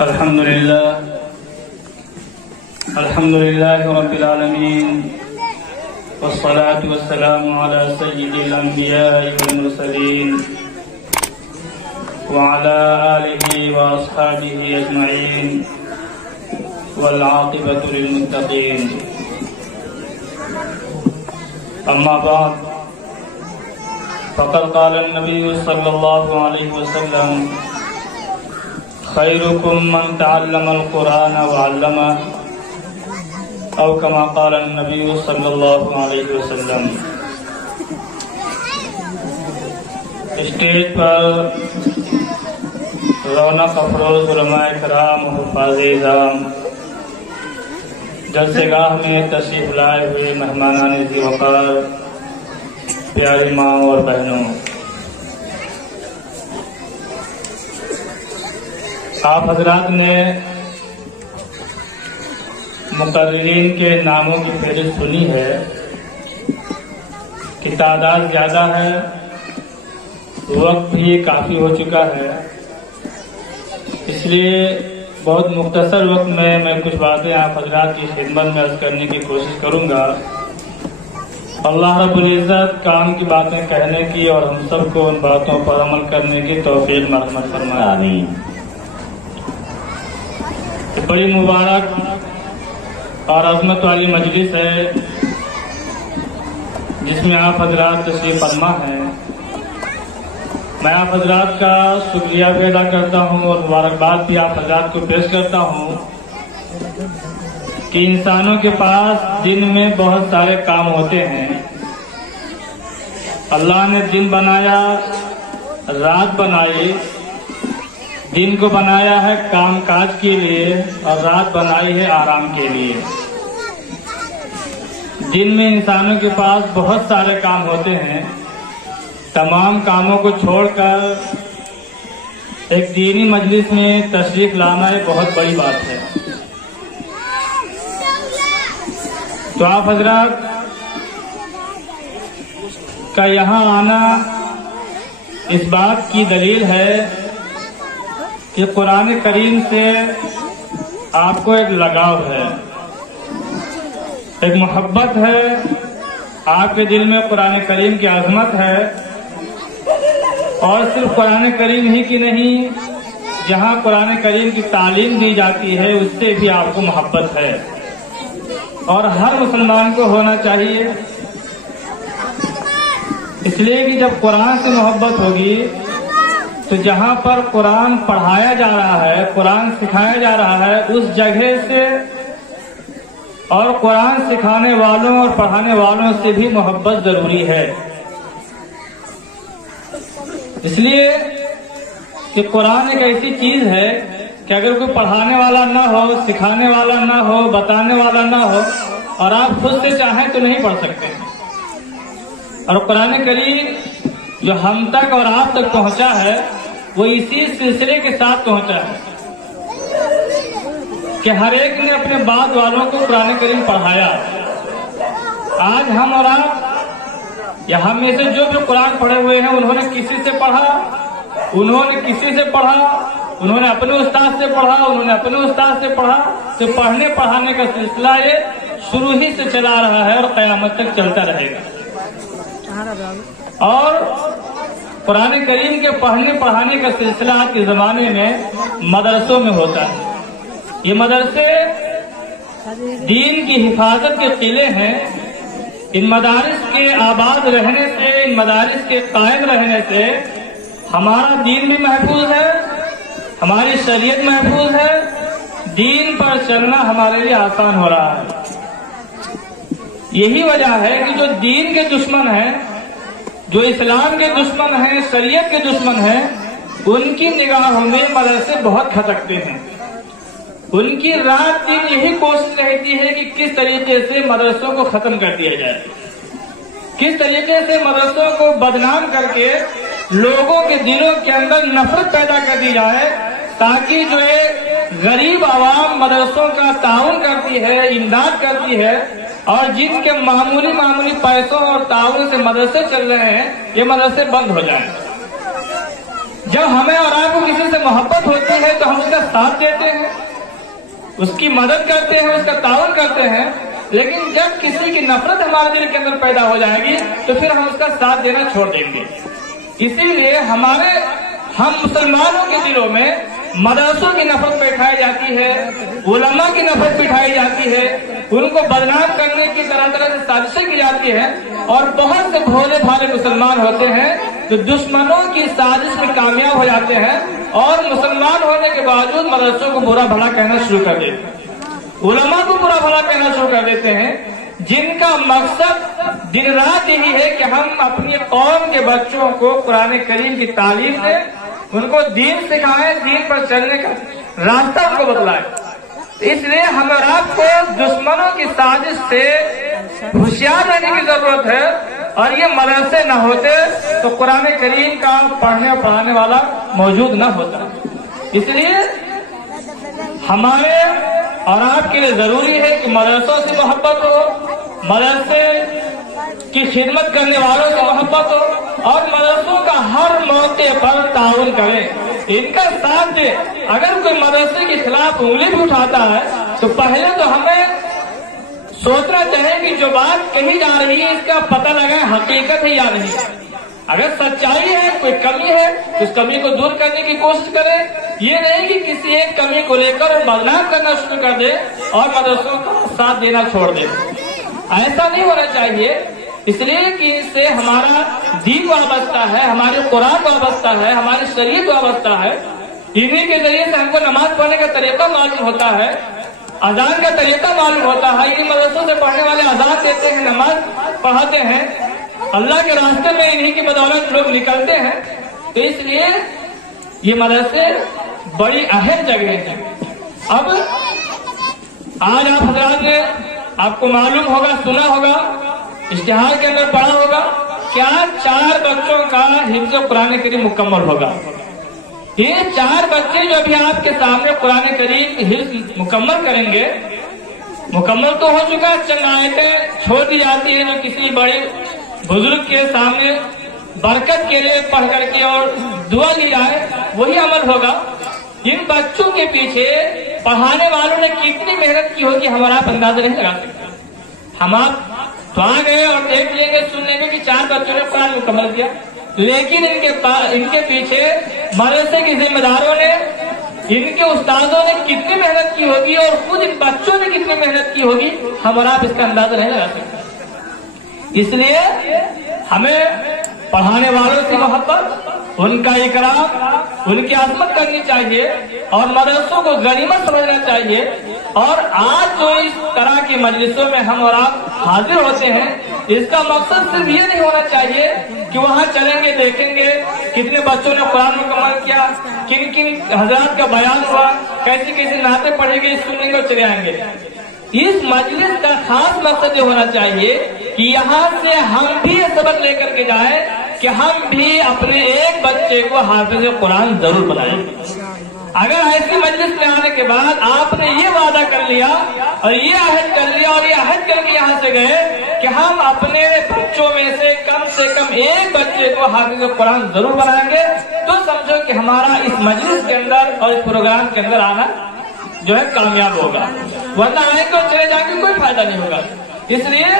الحمد لله رب العالمين، والصلاة والسلام على سيد الأنبياء والمرسلين وعلى آله وأصحابه أجمعين، والعاقبة للمتقين. أما بعد، فقد قال النبي صلى الله عليه وسلم: خيركم من تعلم القرآن وعلمه، او كما قال النبي صلی اللہ علیہ وسلم. اسٹیج پر رونق افروز علماء کرام و حفاظ اعظام، جلسہ گاہ میں تشریف لائے ہوئے مہمانان ذی وقار، پیاری ماں اور بہنوں، آپ حضرات نے مقررین کے ناموں کی فہرست سنی ہے کہ تعداد زیادہ ہے، وقت بھی کافی ہو چکا ہے، اس لیے بہت مختصر وقت میں کچھ باتیں آپ حضرات کی خدمت میں عرض کرنے کی کوشش کروں گا. اللہ رب العزت کام کی باتیں کہنے کی اور ہم سب کو ان باتوں پر عمل کرنے کی توفیق مرحمت فرمائے. آمین. بڑی مبارک اور عظمت والی مجلس ہے جس میں آپ حضرات تشریف فرما ہیں. میں آپ حضرات کا شکریہ بھی ادا کرتا ہوں اور مبارکباد بھی آپ حضرات کو پیش کرتا ہوں کہ انسانوں کے پاس دن میں بہت سارے کام ہوتے ہیں. اللہ نے دن بنایا، رات بنائی. دن کو بنایا ہے کام کاج کے لیے اور رات بنائی ہے آرام کے لیے. دن میں انسانوں کے پاس بہت سارے کام ہوتے ہیں. تمام کاموں کو چھوڑ کر ایک دینی مجلس میں تشریف لانا ایک بہت بڑی بات ہے. تو آپ حضرات کا یہاں آنا اس بات کی دلیل ہے کہ قرآن کریم سے آپ کو ایک لگاؤ ہے، ایک محبت ہے. آپ کے دل میں قرآن کریم کی عظمت ہے، اور صرف قرآن کریم ہی کی نہیں، جہاں قرآن کریم کی تعلیم دی جاتی ہے اس سے بھی آپ کو محبت ہے، اور ہر مسلمان کو ہونا چاہیے. اس لیے کہ جب قرآن سے محبت ہوگی تو جہاں پر قرآن پڑھایا جا رہا ہے، قرآن سکھایا جا رہا ہے، اس جگہ سے اور قرآن سکھانے والوں اور پڑھانے والوں سے بھی محبت ضروری ہے. اس لیے کہ قرآن ایک ایسی چیز ہے کہ اگر کوئی پڑھانے والا نہ ہو، سکھانے والا نہ ہو، بتانے والا نہ ہو، اور آپ خود سے چاہیں تو نہیں پڑھ سکتے. اور قرآن کریم جو ہم تک اور آپ تک پہنچا ہے وہ اسی سلسلے کے ساتھ پہنچا ہے کہ ہر ایک نے اپنے بعد والوں کو قرآن کریم پڑھایا. آج ہم اور آپ یا ہم میں سے جو بھی قرآن پڑھے ہوئے ہیں انہوں نے کسی سے پڑھا، انہوں نے کسی سے پڑھا، انہوں نے اپنے استاد سے پڑھا، انہوں نے اپنے استاد سے پڑھا. تو پڑھنے پڑھانے کا سلسلہ یہ شروع ہی سے چلا رہا ہے اور قیامت تک چلتا رہے گا. اور قرآن کریم کے پڑھنے پڑھانے کا سلسلہ آج کے زمانے میں مدرسوں میں ہوتا ہے. یہ مدرسے دین کی حفاظت کے قلعے ہیں. ان مدارس کے آباد رہنے سے، ان مدارس کے قائم رہنے سے ہمارا دین بھی محفوظ ہے، ہماری شریعت محفوظ ہے، دین پر چلنا ہمارے لیے آسان ہو رہا ہے. یہی وجہ ہے کہ جو دین کے دشمن ہیں، جو اسلام کے دشمن ہیں، شریعت کے دشمن ہیں، ان کی نگاہوں میں مدرسے بہت کھٹکتے ہیں. ان کی رات دن یہی کوشش رہتی ہے کہ کس طریقے سے مدرسوں کو ختم کر دیا جائے، کس طریقے سے مدرسوں کو بدنام کر کے لوگوں کے دلوں کے اندر نفرت پیدا کر دی جائے، تاکہ جو ایک غریب عوام مدرسوں کا تعاون کرتی ہے، امداد کرتی ہے، اور جن کے معمولی پیسوں اور تعاون سے مدرسے چل رہے ہیں، یہ مدرسے بند ہو جائیں. جب ہمیں اور آپ کو کسی سے محبت ہوتی ہے تو ہم اس کا ساتھ دیتے ہیں، اس کی مدد کرتے ہیں، اس کا تعاون کرتے ہیں، لیکن جب کسی کی نفرت ہمارے دل کے اندر پیدا ہو جائے گی تو پھر ہم اس کا ساتھ دینا چھوڑ دیں گے۔ اسی لیے ہم مسلمانوں کے دلوں میں مدرسوں کی نفرت بٹھائی جاتی ہے، علماء کی نفرت بٹھائی جاتی ہے، ان کو بدنام کرنے کی طرح طرح سے سازشیں کی جاتی ہے، اور بہت سے بھولے بھالے مسلمان ہوتے ہیں جو دشمنوں کی سازش میں کامیاب ہو جاتے ہیں اور مسلمان ہونے کے باوجود مدرسوں کو برا بھلا کہنا شروع کر دیتے ہیں، علماء کو برا بھلا کہنا شروع کر دیتے ہیں، جن کا مقصد دن رات یہی ہے کہ ہم اپنی قوم کے بچوں کو قرآن کریم کی تعلیم دیں، ان کو دین سکھائیں، دین پر چلنے کا راستہ ان کو بتلائیں۔ اس لیے ہم اور آپ کو دشمنوں کی سازش سے ہوشیار رہنے کی ضرورت ہے، اور یہ مدرسے نہ ہوتے تو قرآن کریم کا پڑھنے اور پڑھانے والا موجود نہ ہوتا۔ اس لیے ہمارے اور آپ کے لیے ضروری ہے کہ مدرسوں سے محبت ہو، مدرسے کی خدمت کرنے والوں سے محبت ہو، اور مدرسوں کا ہر موقع پر تعاون کریں، ان کا ساتھ دیں۔ اگر کوئی مدرسے کے خلاف انگلی بھی اٹھاتا ہے تو پہلے تو ہمیں سوچنا چاہیے کہ جو بات کہی جا رہی ہے اس کا پتہ لگائیں حقیقت ہے یا نہیں۔ اگر سچائی ہے، کوئی کمی ہے تو اس کمی کو دور کرنے کی کوشش کریں، یہ نہیں کہ کسی ایک کمی کو لے کر بدنام کرنا شروع کر دے اور مدرسوں کا ساتھ دینا چھوڑ دے۔ ایسا نہیں ہونا چاہیے، اس لیے کہ اس سے ہمارا دین وابستہ ہے، ہمارے قرآن وابستہ ہے، ہماری شریعت وابستہ ہے۔ انہی کے ذریعے سے ہم کو نماز پڑھنے کا طریقہ معلوم ہوتا ہے، اذان کا طریقہ معلوم ہوتا ہے۔ انہی مدرسوں سے پڑھنے والے اذان دیتے ہیں، نماز پڑھاتے ہیں، اللہ کے راستے میں انہی کی بدولت لوگ نکلتے ہیں۔ تو اس لیے یہ مدرسے بڑی اہم جگہ ہیں۔ اب آج آپ حضرات نے، آپ کو معلوم ہوگا، سنا ہوگا، اشتہار کے اندر پڑھا ہوگا، کیا 4 بچوں کا حفظ قرآن کریم مکمل ہوگا۔ یہ 4 بچے جو ابھی آپ کے سامنے قرآن کریم حفظ مکمل کریں گے، مکمل تو ہو چکا، چند آیتیں چھوڑ دی جاتی ہیں جو کسی بڑے بزرگ کے سامنے برکت کے لیے پڑھ کر کے اور دعا لی جائے، وہی عمل ہوگا۔ ان بچوں کے پیچھے پڑھانے والوں نے کتنی محنت کی ہوگی ہمارا آپ اندازہ نہیں لگا سکتے۔ ہم آپ تو آ گئے اور دیکھ لیں گے، سن لیں گے کہ 4 بچوں نے قرآن مکمل کیا، لیکن ان کے پیچھے مدرسے کے ذمہ داروں نے، ان کے استادوں نے کتنی محنت کی ہوگی اور خود ان بچوں نے کتنی محنت کی ہوگی، ہم اور آپ اس کا اندازہ نہیں لگا سکتے۔ اس لیے ہمیں پڑھانے والوں کی محبت، ان کا اکرام، ان کی عظمت کرنی چاہیے اور مدرسوں کو غنیمت سمجھنا چاہیے۔ اور آج جو اس طرح کی مجلسوں میں ہم اور آپ حاضر ہوتے ہیں، اس کا مقصد صرف یہ نہیں ہونا چاہیے کہ وہاں چلیں گے، دیکھیں گے کتنے بچوں نے قرآن مکمل کیا، کن کن حضرات کا بیان ہوا، کیسی کیسی نعتیں پڑھیں گے، سنیں گے اور چلے آئیں گے۔ اس مجلس کا خاص مقصد یہ ہونا چاہیے کہ یہاں سے ہم بھی یہ سبق لے کر کے جائیں کہ ہم بھی اپنے ایک بچے کو حافظ قرآن ضرور بنائیں۔ اگر ایسی مجلس میں آنے کے بعد آپ نے یہ وعدہ کر لیا اور یہ عہد کر لیا اور یہ عہد کر کے یہاں سے گئے کہ ہم اپنے بچوں میں سے کم ایک بچے کو حافظ قرآن ضرور بنائیں گے، تو سمجھو کہ ہمارا اس مجلس کے اندر اور اس پروگرام کے اندر آنا جو ہے کامیاب ہوگا، ورنہ آئیں گے اور چلے جائیں گے کوئی فائدہ نہیں ہوگا۔ اس لیے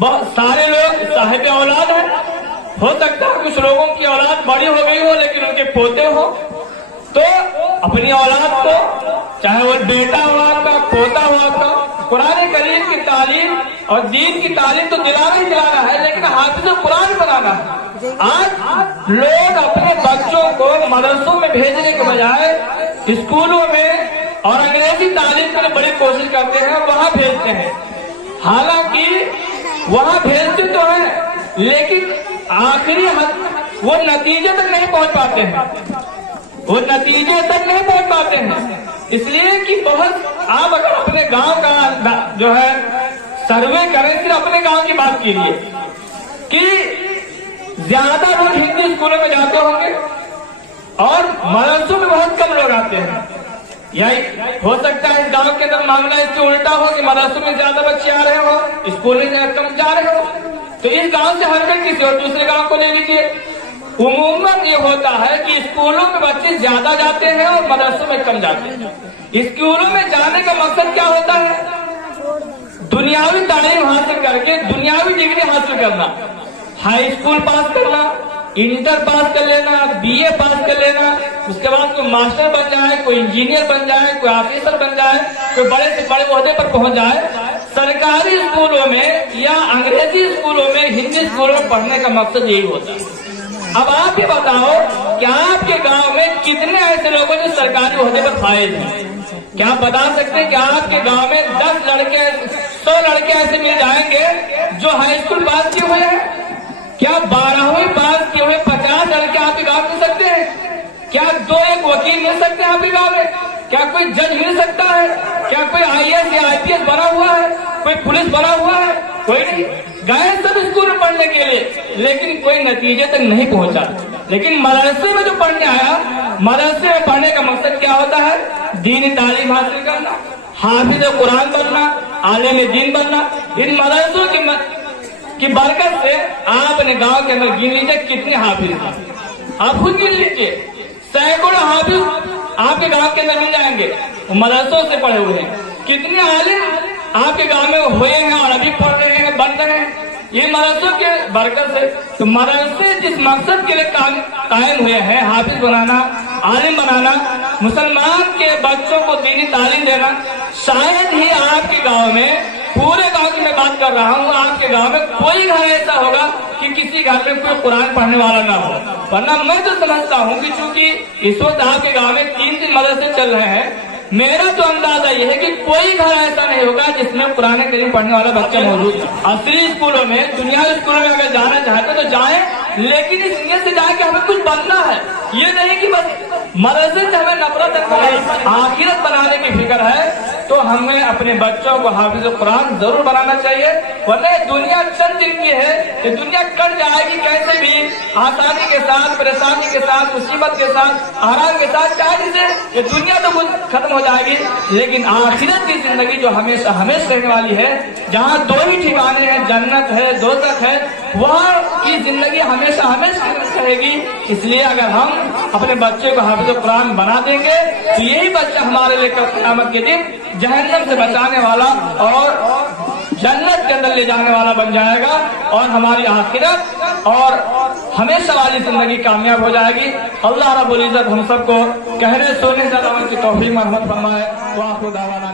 بہت سارے لوگ صاحب اولاد ہیں، ہو سکتا ہے کچھ لوگوں کی اولاد بڑی ہو گئی ہو لیکن ان کے پوتے ہو، تو اپنی اولاد کو، چاہے وہ بیٹا ہو آپ کا، پوتا ہو آپ کا، قرآن کریم کی تعلیم اور دین کی تعلیم تو دلانا ہی دلانا ہے، لیکن حافظ قرآن بنانا ہے۔ آج لوگ اپنے بچوں کو مدرسوں میں بھیجنے کے بجائے اسکولوں میں اور انگریزی تعلیم کے لیے بڑی کوشش کرتے ہیں اور وہاں بھیجتے ہیں۔ حالانکہ وہاں بھیجتے تو ہیں لیکن آخری حد وہ نتیجے تک نہیں پہنچ پاتے ہیں، وہ نتیجے تک نہیں پہنچ پاتے ہیں، اس لیے کہ بہت آپ اگر اپنے گاؤں کا جو ہے سروے کریں، صرف اپنے گاؤں کی بات کیجیے کہ زیادہ لوگ ہندی اسکولوں میں جاتے ہوں گے اور مدرسوں میں بہت کم لوگ آتے ہیں، یا ہو سکتا ہے اس گاؤں کے اندر معاملہ اس سے الٹا ہو کہ مدرسوں میں زیادہ بچے آ رہے ہوں، اسکول میں کم جا رہے ہوں، تو اس گاؤں سے ہٹ کر کسی اور دوسرے گاؤں کو لے لیجیے، عموماً یہ ہوتا ہے کہ اسکولوں میں بچے زیادہ جاتے ہیں اور مدرسوں میں کم جاتے ہیں۔ اسکولوں میں جانے کا مقصد کیا ہوتا ہے؟ دنیاوی تعلیم حاصل کر کے دنیاوی ڈگری حاصل کرنا، ہائی اسکول پاس کرنا، انٹر پاس کر لینا، بی اے پاس کر لینا، اس کے بعد کوئی ماسٹر بن جائے، کوئی انجینئر بن جائے، کوئی آفیسر بن جائے، کوئی بڑے سے بڑے عہدے پر پہنچ جائے۔ سرکاری اسکولوں میں یا انگریزی اسکولوں میں، ہندی اسکولوں میں پڑھنے کا مقصد یہی ہوتا ہے۔ اب آپ یہ بتاؤ کہ آپ کے گاؤں میں کتنے ایسے لوگ ہیں جو سرکاری عہدے پر فائز ہیں؟ کیا آپ بتا سکتے ہیں کہ آپ کے گاؤں میں 10 لڑکے 100 لڑکے ایسے مل جائیں گے جو ہائی اسکول پاس کیے ہوئے ہیں؟ کیا 12ویں پاس کیے ہوئے 50 لڑکے آپ کے گاؤں مل سکتے ہیں؟ کیا 2-1 وکیل مل سکتے ہیں آپ کے گاؤں میں؟ کیا کوئی جج مل سکتا ہے؟ کیا کوئی IAS یا IPS بنا ہوا ہے؟ کوئی پولیس بنا ہوا ہے؟ کوئی نہیں۔ گئے سب اسکول میں پڑھنے کے لیے، لیکن کوئی نتیجے تک نہیں پہنچا۔ لیکن مدرسے میں جو پڑھنے آیا، مدرسے میں پڑھنے کا مقصد کیا ہوتا ہے؟ دینی تعلیم حاصل کرنا، حافظ قرآن بننا، عالم دین بننا۔ ان مدرسوں کی برکت سے آپ نے گاؤں کے اندر گن لیجیے کتنے حافظ ہیں، آپ خود گن لیجیے، سینکڑوں حافظ آپ کے گاؤں کے اندر مل جائیں گے، وہ مدرسوں سے پڑھے ہوئے ہیں۔ کتنے عالم آپ کے گاؤں میں ہوئے ہیں اور ابھی پڑھ رہے ہیں، بن رہے ہیں، یہ مدرسوں کے برکت سے۔ تو مدرسے جس مقصد کے لیے قائم ہوئے ہیں، حافظ بنانا، عالم بنانا، مسلمان کے بچوں کو دینی تعلیم دینا، شاید ہی آپ کے گاؤں میں، پورے گاؤں کی میں بات کر رہا ہوں، آپ کے گاؤں میں کوئی گھر ایسا ہوگا کہ کسی گھر میں کوئی قرآن پڑھنے والا نہ ہو۔ ورنہ میں تو سمجھتا ہوں کہ چونکہ اس وقت آپ کے گاؤں میں 3 مدرسے چل رہے ہیں، میرا تو اندازہ یہ ہے کہ کوئی گھر ایسا نہیں ہوگا جس میں قرآن کریم پڑھنے والا بچہ موجود ہے۔ اصلی اسکولوں میں، دنیاوی اسکولوں میں اگر جانا چاہتے تو جائیں، لیکن اس نیت سے جائیں کہ ہمیں کچھ بننا ہے، یہ نہیں کہ بس مدرسے سے ہمیں نفرت ہے، آخرت بنانے کی فکر ہے تو ہمیں اپنے بچوں کو حافظ قرآن ضرور بنانا چاہیے۔ ورنہ دنیا چند دن کی ہے، یہ دنیا کٹ جائے گی کیسے بھی، آسانی کے ساتھ، پریشانی کے ساتھ، مصیبت کے ساتھ، آرام کے ساتھ، چاہے جسے یہ دنیا تو ختم ہو جائے گی، لیکن آخرت کی زندگی جو ہمیشہ ہمیشہ رہنے والی ہے، جہاں 2 ہی ٹھکانے ہیں، جنت ہے، دوزخ ہے، وہاں کی زندگی ہمیشہ ہمیشہ رہے گی۔ اس لیے اگر ہم اپنے بچے کو حافظ قرآن بنا دیں گے تو یہی بچہ ہمارے لے کر قیامت کے دن جہنم سے بچانے والا اور جنت کے اندر لے جانے والا بن جائے گا، اور ہماری آخرت اور ہمیشہ والی زندگی کامیاب ہو جائے گی۔ اللہ رب العزت ہم سب کو کہنے سننے سے عمل کی توفیق مرحمت فرمائے۔ وآخر دعوانا